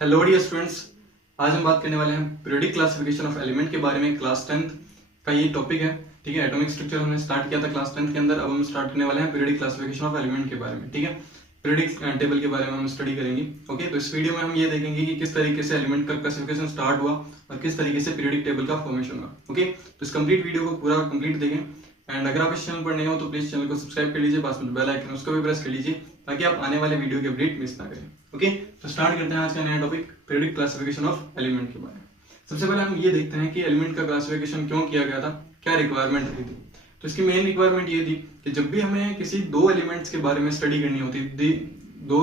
Hello dear students, आज हम बात करने वाले हैं पीरियोडिक क्लासिफिकेशन ऑफ एलिमेंट के बारे में। क्लास 10th का ये टॉपिक है। ठीक है, एटॉमिक स्ट्रक्चर हमने स्टार्ट किया था क्लास 10th के अंदर। अब हम स्टार्ट करने वाले हैं पीरियोडिक क्लासिफिकेशन ऑफ एलिमेंट के बारे में। ठीक है, पीरियोडिक टेबल के बारे में हम स्टडी करेंगे। ओके, तो इस वीडियो में हम ये देखेंगे कि किस तरीके से एलिमेंट का क्लासिफिकेशन स्टार्ट हुआ और किस तरीके से पीरियोडिक टेबल का फॉर्मेशन हुआ। ओके, तो इस कंप्लीट वीडियो को पूरा कंप्लीट देखें। एंड अगर आप इस चैनल पर नए हो तो प्लीज चैनल को सब्सक्राइब कर लीजिए, पास में बेल आइकन उसको भी प्रेस कर लीजिए ताकि आप आने वाले वीडियो के अपडेट मिस ना करें। ओके, तो स्टार्ट करते हैं आज का नया topic periodic classification of element के बारे में। सबसे पहले हम ये देखते हैं कि एलिमेंट का क्लासिफिकेशन क्यों किया गया था, क्या रिक्वायरमेंट रही थी। तो इसकी मेन रिक्वायरमेंट ये थी कि जब भी हमें किसी दो एलिमेंट्स के बारे में स्टडी करनी होती थी, दो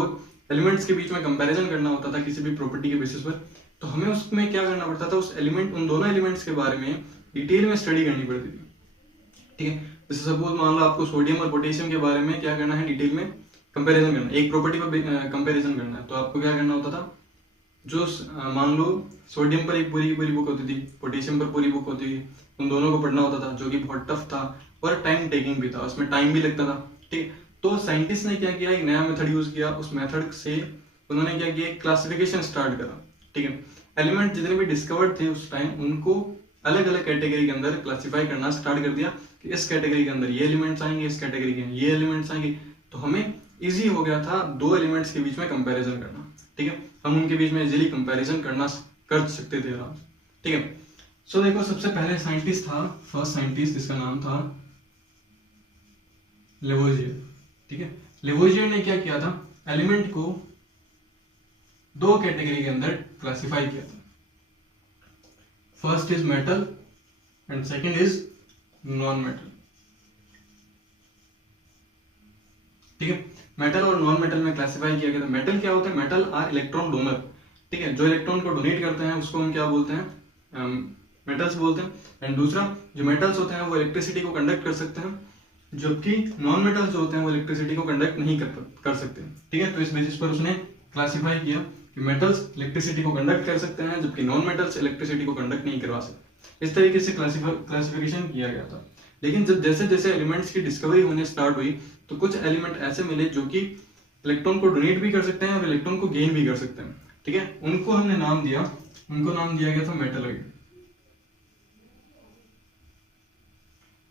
एलिमेंट्स के बीच में कंपैरिजन करना होता था किसी भी प्रॉपर्टी के बेसिस पर, तो हमें उसमें क्या करना पड़ता था, उन दोनों एलिमेंट्स के बारे में डिटेल में स्टडी करनी पड़ती थी। ठीक है, जैसे सपोज मान लो आपको सोडियम और पोटेशियम के बारे में क्या करना है, डिटेल में कंपैरिजन करना, एक प्रॉपर्टी पर कंपैरिजन करना है। तो आपको क्या करना होता था, जो मान लो सोडियम पर एक पूरी की पूरी बुक होती थी, पोटेशियम पर पूरी बुक होती थी, उन दोनों को पढ़ना होता था, जो कि बहुत टफ था और टाइम टेकिंग भी था, उसमें टाइम भी लगता था। ठीक, तो साइंटिस्ट ने क्या किया, एक नया मेथड यूज किया। उस मेथड से उन्होंने क्या किया, क्लासिफिकेशन स्टार्ट करा। ठीक है, एलिमेंट जितने भी डिस्कवर्ड थे उस टाइम, उनको अलग अलग कैटेगरी के अंदर क्लासिफाई करना स्टार्ट कर दिया कि इस कैटेगरी के अंदर ये एलिमेंट्स आएंगे, इस कैटेगरी के ये एलिमेंट्स आएंगे। तो हमें इजी हो गया था दो एलिमेंट्स के बीच में कंपैरिजन करना। ठीक है, हम उनके बीच में इजीली कंपैरिजन कर सकते थे आराम से। ठीक है, सो देखो सबसे पहले साइंटिस्ट था, फर्स्ट साइंटिस्ट, जिसका नाम था लेवोजियर। ठीक है, लेवोजियर ने क्या किया था, एलिमेंट को दो कैटेगरी के अंदर क्लासिफाई किया था। First is metal and second is non metal. ठीक है, मेटल और नॉन मेटल में क्लासिफाई किया गया था। मेटल क्या होता है, मेटल आर इलेक्ट्रॉन डोनर। ठीक है, जो इलेक्ट्रॉन को डोनेट करते हैं उसको हम क्या बोलते हैं, मेटल्स बोलते हैं। एंड दूसरा, जो मेटल्स होते हैं वो इलेक्ट्रिसिटी को कंडक्ट कर सकते हैं, जबकि नॉन मेटल्स जो होते हैं वो इलेक्ट्रिसिटी को कंडक्ट नहीं कर सकते। ठीक है, तो इस बेसिस पर उसने क्लासिफाई किया कि मेटल्स इलेक्ट्रिसिटी को कंडक्ट कर सकते हैं, जबकि नॉन मेटल्स इलेक्ट्रिसिटी को कंडक्ट नहीं करवा सकते। इस तरीके से क्लासिफिकेशन किया गया था। लेकिन जब जैसे जैसे एलिमेंट्स की डिस्कवरी होने स्टार्ट हुई तो कुछ एलिमेंट ऐसे मिले जो कि इलेक्ट्रॉन को डोनेट भी कर सकते हैं और इलेक्ट्रॉन को गेन भी कर सकते हैं। ठीक है, उनको नाम दिया गया था मेटलॉइड।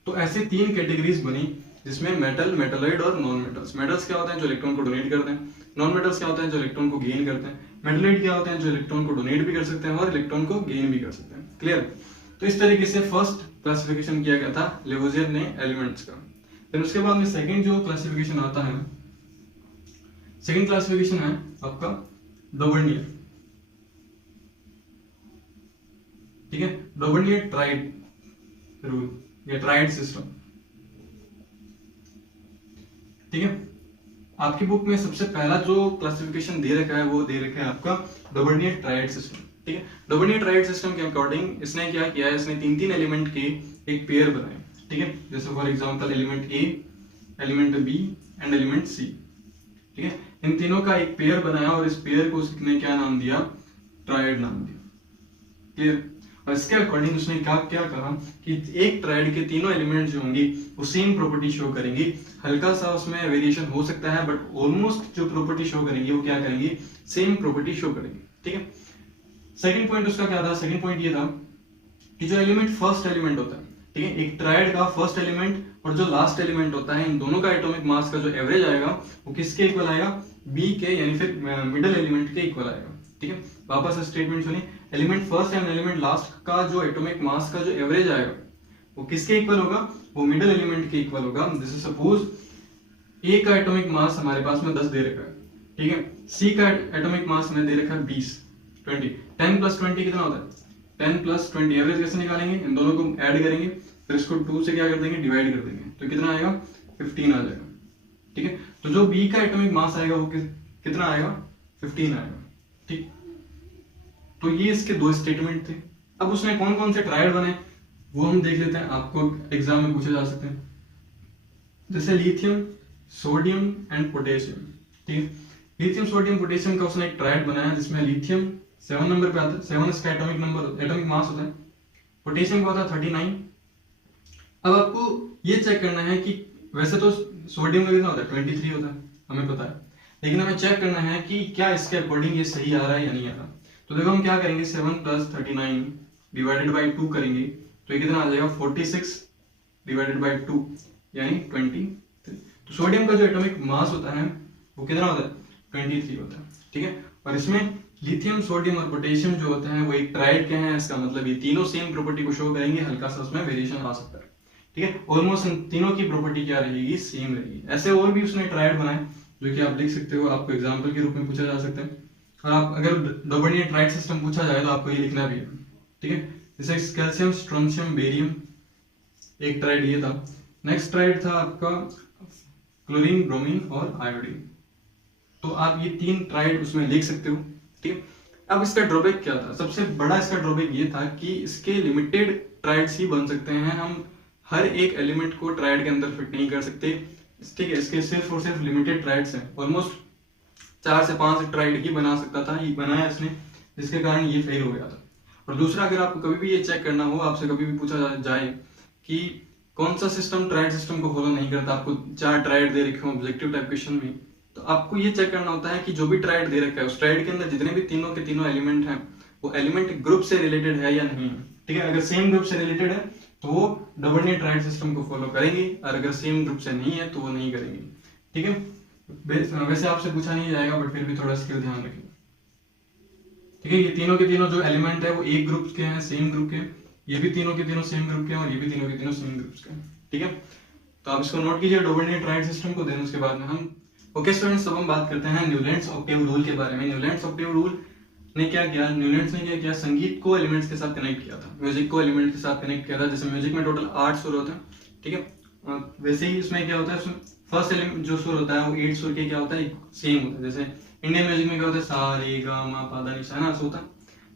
तो ऐसे तीन कैटेगरीज बनी जिसमें मेटल, मेटलॉइड और नॉन मेटल्स। मेटल्स क्या होते हैं, जो इलेक्ट्रॉन को डोनेट करते हैं। नॉन मेटल्स क्या होते हैं, जो इलेक्ट्रॉन को गेन करते हैं। मेटलॉइड क्या होते हैं, जो इलेक्ट्रॉन को डोनेट भी कर सकते हैं और इलेक्ट्रॉन को गेन भी कर सकते हैं। क्लियर। तो इस तरीके से फर्स्ट क्लासिफिकेशन किया गया था लेवोजियर ने एलिमेंट्स का। फिर उसके बाद में सेकंड जो क्लासिफिकेशन आता है, सेकंड क्लासिफिकेशन है आपका डोवर्नियर। ठीक है, डोवर्नियर ट्राइड रूल या ट्राइड सिस्टम। ठीक है, आपकी बुक में सबसे पहला जो क्लासिफिकेशन दे रखा है वो दे रखा है आपका डोवर्नियर ट्राइड सिस्टम। ठीक है, डोवर्नियर ट्राइड सिस्टम के अकॉर्डिंग इसने क्या किया है, इसने तीन एलिमेंट के एक पेयर बनाए। ठीक है, जैसे for example element A, element B and element C. ठीक है, इन तीनों का एक पेयर बनाया और इस पेयर को उसने क्या नाम दिया, ट्राइड नाम दिया। क्लियर। और इसके अकॉर्डिंग उसने क्या कहा कि एक ट्राइड के तीनों एलिमेंट जो होंगे वो सेम प्रॉपर्टी शो करेंगे। हल्का सा उसमें वेरिएशन हो सकता है बट ऑलमोस्ट जो प्रॉपर्टी शो करेंगे वो क्या करेंगे, सेम प्रॉपर्टी शो करेंगे। ठीक है, सेकंड पॉइंट उसका क्या था, सेकंड पॉइंट ये था कि जो एलिमेंट फर्स्ट एलिमेंट होता है, ठीक है, एक ट्राइड का फर्स्ट एलिमेंट और जो लास्ट एलिमेंट होता है, इन दोनों का एटॉमिक मास का जो एवरेज आएगा वो किसके इक्वल आएगा, बी के, यानी फिर मिडिल एलिमेंट के इक्वल आएगा। ठीक है, वापस स्टेटमेंट सुनिए, element first and element last का जो एटॉमिक मास का जो एवरेज आएगा वो किसके इक्वल होगा, वो मिडिल एलिमेंट के इक्वल होगा। जैसे सपोज ए का एटॉमिक मास हमारे पास में 10 दे रखा है। ठीक है, सी का एटॉमिक मास हमें दे रखा है 20, 10 प्लस 20 कितना होता है, 10 प्लस 20। एवरेज कैसे निकालेंगे, इन दोनों को ऐड करेंगे, फिर इसको 2 से क्या कर देंगे, डिवाइड कर देंगे, तो कितना आएगा, 15 आ जाएगा। ठीक है, तो जो बी का एटॉमिक मास आएगा वो कितना आएगा, 15 आएगा। ठीक, तो ये इसके दो स्टेटमेंट थे। अब उसने कौन कौन से ट्राइड बनाए वो हम देख लेते हैं, आपको एग्जाम में पूछे जा सकते हैं। जैसे लिथियम, सोडियम एंड पोटेशियम। ठीक है, लिथियम, सोडियम, पोटेशियम का उसने एक ट्राइड बनाया जिसमें लिथियम 7 नंबर पे आता है, 7 इसका एटॉमिक नंबर, एटॉमिक मास होता है। पोटेशियम का होता है 39। अब आपको ये चेक करना है कि वैसे तो सोडियम का कितना होता है, 23 होता है, हमें पता है, लेकिन हमें चेक करना है कि क्या इसके अकॉर्डिंग ये सही आ रहा है या नहीं आ रहा। तो देखो हम क्या करेंगे, 7 + 39 डिवाइडेड बाई 2 करेंगे तो ये कितना आ जाएगा, 46 डिवाइडेड बाई 2 यानी 23। तो सोडियम का जो एटॉमिक मास होता है वो कितना होता है, 23 होता है, ठीक है। और इसमें लिथियम, सोडियम और पोटेशियम जो होते हैं वो एक ट्राइड के हैं, इसका मतलब ये तीनों सेम प्रॉपर्टी को शो करेंगे, हल्का सा उसमें वेरिएशन आ सकता है, ठीक है। ऑलमोस्ट इन तीनों की प्रॉपर्टी क्या रहेगी, सेम रहेगी। ऐसे और भी उसने ट्राइड बनाए जो कि आप लिख सकते हो, आपको एग्जाम्पल के रूप में पूछा जा सकता है। और आप अगर डबल ट्राइड सिस्टम पूछा जाए तो आपको ये लिखना भी है, ठीक है। जैसे कैल्शियम, स्ट्रोंशियम, बेरियम, एक ट्राइड ये था। नेक्स्ट ट्राइड था आपका क्लोरीन, ब्रोमीन और आयोडीन। तो आप ये 3 ट्राइड उसमें लिख सकते हो, ठीक है। अब इसका ड्रॉबैक क्या था, सबसे बड़ा इसका ड्रॉबैक ये था कि इसके लिमिटेड ट्राइड्स ही बन सकते हैं, हम हर एक एलिमेंट को ट्राइड के अंदर फिट नहीं कर सकते, ठीक है। इसके सिर्फ और सिर्फ लिमिटेड ट्राइड्स हैं, ऑलमोस्ट 4 से 5 ट्राइड ही बना सकता था, ये बनाया इसने, जिसके कारण ये फेल हो गया था। और दूसरा, अगर आपको कभी भी ये चेक करना हो, आपसे कभी भी पूछा जाए कि कौन सा सिस्टम ट्राइड सिस्टम को फॉलो नहीं करता, आपको 4 ट्राइड दे रखे हो ऑब्जेक्टिव टाइप क्वेश्चन में, तो आपको ये चेक करना होता है कि जो भी ट्राइड दे रखा है उस ट्राइड के अंदर जितने भी तीनों के तीनों एलिमेंट हैं वो एलिमेंट ग्रुप से रिलेटेड है या नहीं है, ठीक है। अगर सेम ग्रुप से रिलेटेड है तो वो डबल नेट ट्राइड सिस्टम को फॉलो करेंगे, और अगर सेम ग्रुप से नहीं है तो वो नहीं करेंगे, ठीक है। वैसे आपसे पूछा नहीं जाएगा बट फिर भी थोड़ा स्किल ध्यान रखें, ठीक है। ये तीनों के तीनों जो एलिमेंट है वो एक ग्रुप के हैं, सेम ग्रुप के, ये भी तीनों के तीनों सेम ग्रुप के हैं और ये भी तीनों के तीनों सेम ग्रुप्स के हैं, ठीक है। तो आप इसको नोट कीजिए डबल नेट ट्राइड सिस्टम को, देन उसके बाद में हम ओके स्टूडेंट्स, अब हम बात करते हैं न्यूलैंड्स ऑक्टेव रूल के बारे में। न्यूलैंड्स ऑक्टेव रूल ने क्या किया, न्यूलैंड्स ने क्या किया, संगीत को एलिमेंट्स के साथ कनेक्ट किया था, म्यूजिक को एलिमेंट के साथ कनेक्ट किया था। जैसे म्यूजिक में टोटल 8 सुर होते हैं, ठीक है। वैसे ही इसमें क्या होता है, उसमें फर्स्ट एलिमेंट जो सुर होता है वो 8 सुर के क्या होता है, सेम होता है। जैसे इंडियन म्यूजिक में क्या होता है, सा रे गा मा पा धा नि सा, ना, ऐसा होता है।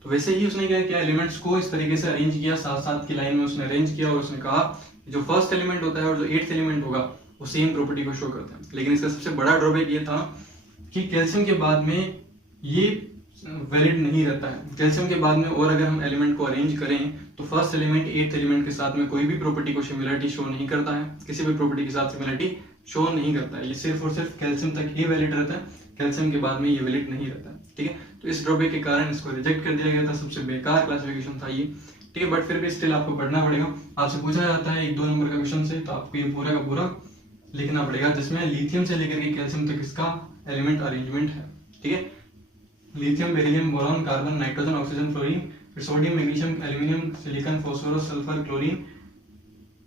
तो वैसे ही उसने क्या किया, एलिमेंट्स को इस तरीके से अरेंज किया, 7-7 की लाइन में उसने अरेंज किया, और उसने कहा जो फर्स्ट एलिमेंट होता है और जो 8th एलिमेंट होगा वो सेम प्रॉपर्टी को शो करता है। लेकिन इसका सबसे बड़ा ड्रॉबैक ये था कि कैल्शियम के बाद में ये वैलिड नहीं रहता है। कैल्शियम के बाद में और अगर हम एलिमेंट को अरेंज करें तो फर्स्ट एलिमेंट 8th एलिमेंट के साथ में कोई भी प्रॉपर्टी को सिमिलरिटी शो नहीं करता है, किसी भी प्रॉपर्टी के साथ सिमिलरिटी शो नहीं करता है। ये सिर्फ और सिर्फ कैल्शियम तक ही वैलिड रहता है, कैल्शियम के बाद में ये वैलिड नहीं रहता है, ठीक है। तो इस ड्रॉबैक के कारण इसको रिजेक्ट कर दिया गया था, सबसे बेकार क्लासिफिकेशन था ये, ठीक है। बट फिर भी स्टिल आपको पढ़ना पड़ेगा, आपसे पूछा जाता है 1-2 नंबर का क्वेश्चन से, तो आपको ये पूरा का पूरा लिखना पड़ेगा, जिसमें लिथियम से लेकर के कैल्शियम तक इसका एलिमेंट अरेंजमेंट है, ठीक है। Lithium, beryllium, boron, carbon, nitrogen, oxygen, fluorine, फिर sodium, magnesium, aluminium, silicon, phosphorus, sulphur, chlorine,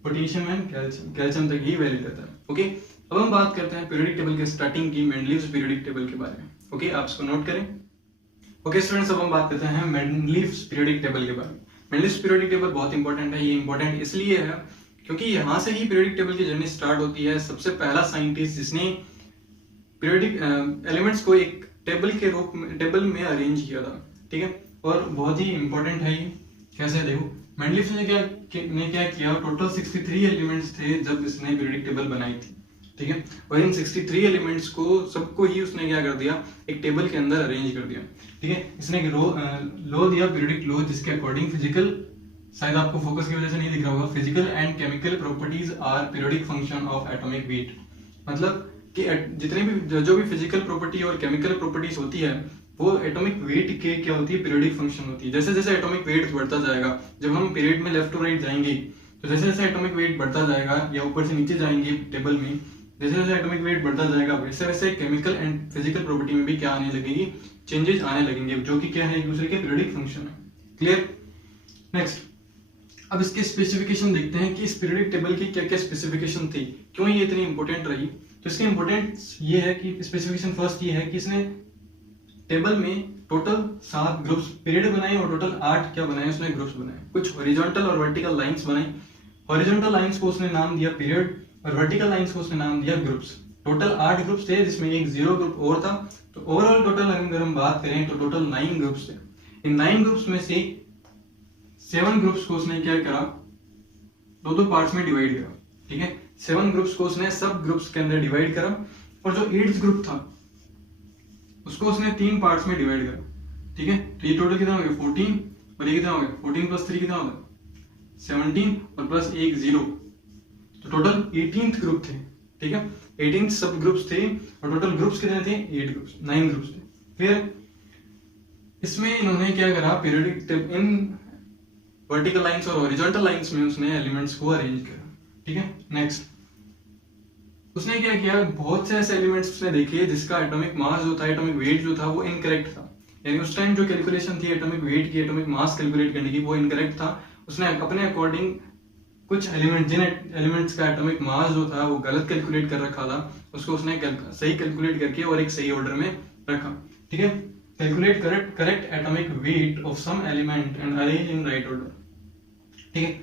potassium and calcium, calcium तक ही वैलिड रहता है, ओके। अब हम बात करते हैं पीरियोडिक टेबल के स्टार्टिंग की, मेंडलीव्स पीरियोडिक टेबल के बारे में, ओके। आप इसको नोट करें, ओके स्टूडेंट्स। अब हम बात करते हैं मेंडलीव्स पीरियोडिक टेबल के बारे में। मेंडलीव्स पीरियोडिक टेबल बहुत इंपॉर्टेंट है, ये इंपॉर्टेंट इसलिए है क्योंकि यहाँ से ही पीरियोडिक टेबल की जर्नी स्टार्ट होती है। सबसे पहला साइंटिस्ट जिसने पीरियोडिक एलिमेंट्स को एक टेबल के रूप में, टेबल में अरेंज किया था, ठीक है। और बहुत ही इंपॉर्टेंट है ये, कैसे, देखो मेंडलीव ने क्या किया, टोटल 63 एलिमेंट्स थे जब इसने पीरियोडिक टेबल बनाई थी, ठीक है। और इन 63 एलिमेंट्स को सबको ही उसने क्या कर दिया, एक टेबल के अंदर अरेंज कर दिया, ठीक है। इसने लो दिया, पीरियोडिक लो, जिसके अकॉर्डिंग फिजिकल, शायद आपको फोकस की वजह से नहीं दिख रहा होगा, physical and chemical properties are periodic function of atomic weight. मतलब कि जितने भी जो भी फिजिकल प्रॉपर्टी और केमिकल प्रॉपर्टीज होती है वो एटॉमिक वेट के क्या होती है, पीरियोडिक फंक्शन होती है। जैसे जैसे एटॉमिक वेट बढ़ता जाएगा, जब हम पीरियड में लेफ्ट टू राइट जाएंगे तो जैसे जैसे एटॉमिक वेट बढ़ता जाएगा, या ऊपर से नीचे जाएंगे टेबल में, जैसे जैसे एटॉमिक वेट बढ़ता जाएगा वैसे वैसे केमिकल एंड फिजिकल प्रॉपर्टी में भी क्या आने लगेगी, चेंजेस आने लगेंगे, जो कि क्या है, एक दूसरे के पीरियोडिक फंक्शन है, क्लियर। नेक्स्ट, अब इसके स्पेसिफिकेशन देखते हैं कि इस पीरियोडिक टेबल की क्या क्या स्पेसिफिकेशन थी, क्यों ये इतनी इंपॉर्टेंट रही। तो इसकी इंपॉर्टेंस ये है कि स्पेसिफिकेशन फर्स्ट ये है कि इसने टेबल में टोटल 7 ग्रुप्स पीरियड बनाए और टोटल 8 क्या बनाए, उसने ग्रुप्स बनाए। कुछ हॉरिजॉन्टल और वर्टिकल लाइंस बनाई, हॉरिजॉन्टल लाइंस को उसने नाम दिया पीरियड और वर्टिकल लाइंस को उसने नाम दिया ग्रुप्स। टोटल 8 ग्रुप्स थे, जिसमें एक 0 ग्रुप और था। तो ओवरऑल टोटल अगर हम बात करें तो टोटल 9 ग्रुप्स थे। इन 9 ग्रुप्स में से 7 ग्रुप्स को उसने क्या करा, 2-2 पार्ट्स में डिवाइड करा, ठीक है। 7 ग्रुप्स को उसने सब ग्रुप्स के अंदर डिवाइड करा, और जो 8th ग्रुप था उसको उसने 3 पार्ट्स में डिवाइड करा, ठीक है। तो ये टोटल कितना हो गया 14, और ये कितना हो गया 14 + 3 कितना होगा 17, और प्लस 1 0, तो टोटल 18th ग्रुप थे, ठीक है। 18 सब ग्रुप्स थे और टोटल ग्रुप्स कितने थे 9 ग्रुप्स थे। फिर इसमें इन्होंने क्या करा, पीरियोडिक इन वर्टिकल लाइंस और हॉरिजॉन्टल लाइंस में उसने एलिमेंट्स को अरेंज करा। ठीक है, नेक्स्ट उसने क्या किया, बहुत से ऐसे एलिमेंट्स उसने देखे जिसका एटॉमिक मास जो था, एटॉमिक वेट जो था वो इनकरेक्ट था। यानी उस टाइम जो कैलकुलेशन थी एटॉमिक वेट की, एटॉमिक मास कैलकुलेट करने की, वो इनकरेक्ट था। उसने अपने अकॉर्डिंग कुछ एलिमेंट, जिन एलिमेंट्स का एटॉमिक मास जो था वो गलत कैलकुलेट कर रखा था, उसको उसने सही कैलकुलेट करके और एक सही ऑर्डर में रखा। ठीक है, calculate correct atomic weight of some element and arrange in right order. ठीक है,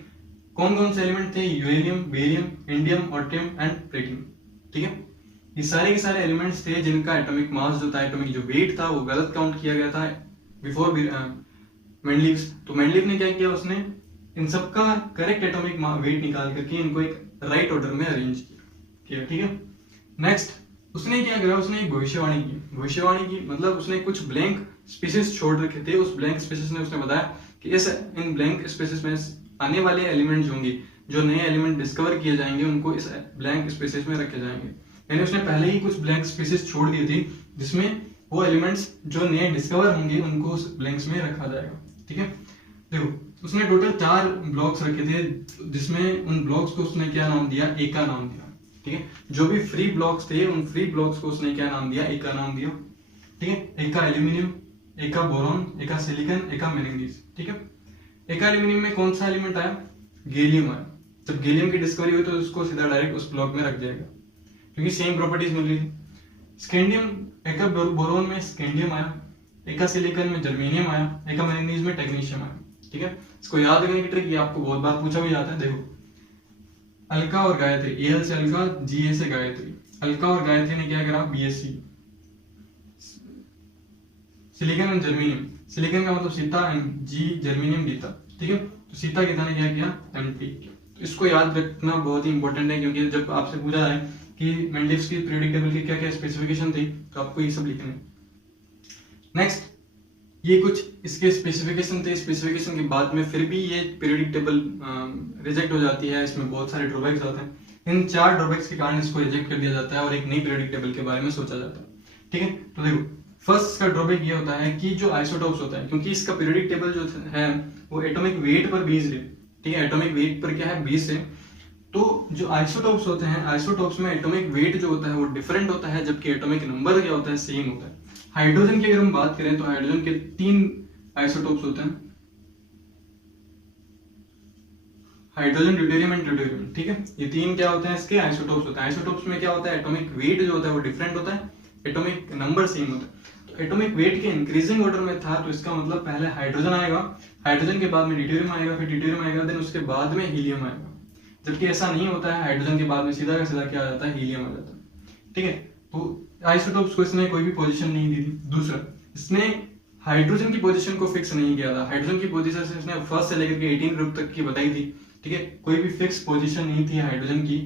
कौन कौन से एलिमेंट थे, यूरेनियम, बेरियम, इंडियम, ऑर्टियम एंड प्लेटिनम। ठीक है, ये सारे के सारे एलिमेंट्स थे जिनका एटॉमिक मास जो था, एटॉमिक जो वेट था वो गलत काउंट किया गया था बिफोर मेंडलीव। तो मेंडलीव ने क्या किया, उसने इन सबका करेक्ट एटॉमिक वेट निकाल करके इनको एक राइट ऑर्डर में अरेंज किया। ठीक है, नेक्स्ट उसने क्या करा, उसने एक भविष्यवाणी की। भविष्यवाणी की मतलब उसने कुछ ब्लैंक स्पेसेस छोड़ रखे थे, उस ब्लैंक स्पेसेस ने उसने बताया कि इन ब्लैंक स्पेसेस में आने वाले एलिमेंट जो होंगे, जो नए एलिमेंट डिस्कवर किए जाएंगे, उनको इस ब्लैंक स्पेसेस में रखे जाएंगे। यानी उसने पहले ही कुछ ब्लैंक स्पेसेस छोड़ दिए थे जिसमें वो एलिमेंट्स जो नए डिस्कवर होंगे उनको उस ब्लैंक्स में रखा जाएगा। ठीक है, देखो उसने टोटल 4 ब्लॉक्स रखे थे जिसमें उन ब्लॉक्स को उसने क्या नाम दिया, एका नाम दिया। ठीक है, जो भी फ्री ब्लॉक्स थे उन फ्री ब्लॉक्स को उसने क्या नाम दिया, एका नाम दिया। ठीक है, एका एल्यूमिनियम, एका बोरॉन, एका सिलिकॉन, एका मैंगनीज। ठीक है, एका एल्यूमिनियम में कौन सा एलिमेंट आया, गैलियम आया। जब गैलियम की डिस्कवरी हुई तो उसको सीधा डायरेक्ट उस ब्लॉक में रख जाएगा क्योंकि सेम प्रॉपर्टीज मिल रही थी। स्कैंडियम, एका बोरॉन में स्कैंडियम आया, एका सिलिकॉन में जर्मेनियम आया, एका मैंगनीज में टेक्नीशियम आया। ठीक है, इसको याद रखने की ट्रिक, ये आपको बहुत बार पूछा भी जाता है। देखो अलका और गायत्री, एल से अलका, जीए से गायत्री। अलका और गायत्री ने क्या करा, BSc. Silicon and germanium, silicon का मतलब Sita and G germanium Gita. ठीक है, तो सीता गीता ने क्या किया, एमटी। तो इसको याद रखना बहुत ही इंपॉर्टेंट है क्योंकि जब आपसे पूछा जाए कि मेंडलीव की पीरियोडिक टेबल की क्या क्या स्पेसिफिकेशन थी तो आपको ये सब लिखने हैं। नेक्स्ट ये कुछ इसके स्पेसिफिकेशन थे। स्पेसिफिकेशन के बाद में फिर भी ये पीरियोडिक टेबल रिजेक्ट हो जाती है, इसमें बहुत सारे ड्रॉबैक्स आते हैं। इन 4 ड्रॉबैक्स के कारण इसको रिजेक्ट कर दिया जाता है और एक नई पीरियोडिक टेबल के बारे में सोचा जाता है। ठीक है, तो देखो फर्स्ट का ड्रॉबैक ये होता है कि जो आइसोटोप्स होता है, क्योंकि इसका पीरियोडिक टेबल जो है वो एटॉमिक वेट पर बेस्ड है। ठीक है, एटॉमिक वेट पर क्या है, 20 है। तो जो आइसोटोप्स होते हैं, आइसोटोप्स में एटॉमिक वेट जो होता है वो डिफरेंट होता है, जबकि एटॉमिक नंबर क्या होता है, सेम होता है। हाइड्रोजन की अगर हम बात करें तो हाइड्रोजन के 3 आइसोटोप्स होते हैं, हाइड्रोजन, ड्यूटेरियम एंड ट्रिटियम। ठीक है, ये 3 क्या होते हैं, इसके आइसोटोप्स होते हैं। आइसोटोप्स में क्या होता है, एटॉमिक वेट जो होता है वो डिफरेंट होता है, एटॉमिक नंबर सेम होता है। तो एटॉमिक वेट के इंक्रीजिंग ऑर्डर में था तो इसका मतलब पहले हाइड्रोजन आएगा, हाइड्रोजन के बाद में ड्यूटेरियम आएगा, फिर ड्यूटेरियम आएगा, देन उसके बाद में हीलियम आएगा। जबकि ऐसा नहीं होता है, हाइड्रोजन के बाद में सीधा का सीधा क्या आ जाता है, हीलियम आ जाता है। ठीक है, तो आइसोटोप्स को इसने कोई भी पोजीशन नहीं दी थी। दूसरा, इसने हाइड्रोजन की पोजीशन को फिक्स नहीं किया था। हाइड्रोजन की पोजीशन से इसने फर्स्ट से लेकर के 18 ग्रुप तक की बताई थी। ठीक है, कोई भी फिक्स पोजीशन नहीं थी हाइड्रोजन की,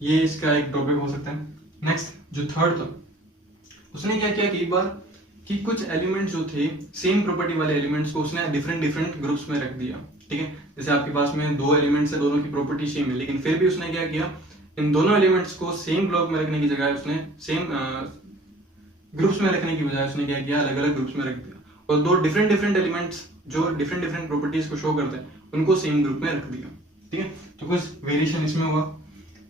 ये इसका एक ड्रॉबैक हो सकता है। नेक्स्ट जो थर्ड था, उसने क्या किया कई बार कि कुछ एलिमेंट्स जो थे सेम प्रॉपर्टी वाले एलिमेंट्स को उसने डिफरेंट ग्रुप्स में रख दिया। ठीक है, जैसे आपके पास में 2 एलिमेंट्स है, दोनों की प्रॉपर्टी सेम है, लेकिन फिर भी उसने क्या किया, इन दोनों एलिमेंट्स को सेम ब्लॉक में रखने की जगह उसने सेम ग्रुप्स में रखने की बजाय उसने क्या किया, अलग अलग ग्रुप्स में रख दिया और 2 डिफरेंट एलिमेंट्स जो डिफरेंट प्रॉपर्टीज को शो करते हैं उनको सेम ग्रुप में रख दिया। ठीक है, तो कुछ वेरिएशन इसमें हुआ।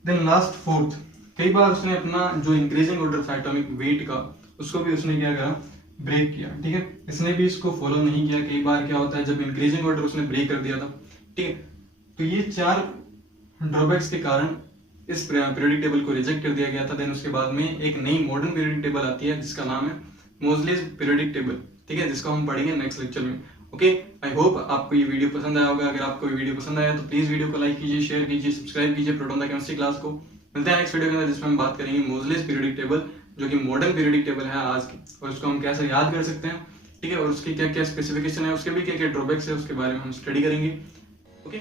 देन लास्ट फोर्थ, कई बार उसने अपना जो इंक्रीजिंग ऑर्डर था एटॉमिक वेट का उसको भी उसने क्या करा, ब्रेक किया। ठीक है, इसने भी इसको फॉलो नहीं किया। कई बार क्या होता है जब इंक्रीजिंग ऑर्डर उसने ब्रेक कर दिया था। ठीक है, तो ये 4 ड्रॉबैक्स के कारण इस पीरियोडिक टेबल को रिजेक्ट कर दिया गया था। देन उसके बाद में एक नई मॉडर्न पीरियोडिक टेबल आती है जिसका नाम है मोज़लेस पीरियोडिक टेबल। ठीक है, जिसको हम पढ़ेंगे नेक्स्ट लेक्चर में। ओके, आई होप आपको ये वीडियो पसंद आया होगा। अगर आपको ये वीडियो पसंद आया तो प्लीज वीडियो को लाइक कीजिए, शेयर कीजिए, सब्सक्राइब कीजिए प्रोटॉन द केमिस्ट्री क्लास को। मिलते हैं नेक्स्ट वीडियो के अंदर जिसमें हम बात करेंगे मोज़लेस पीरियोडिक टेबल, जो कि मॉडर्न पीरियोडिक टेबल है आज की, और उसको हम कैसे याद कर सकते हैं। ठीक है, और उसकी क्या क्या स्पेसिफिकेशन है, उसके भी क्या क्या ड्रॉबैक्स है, उसके बारे में हम स्टडी करेंगे। ओके।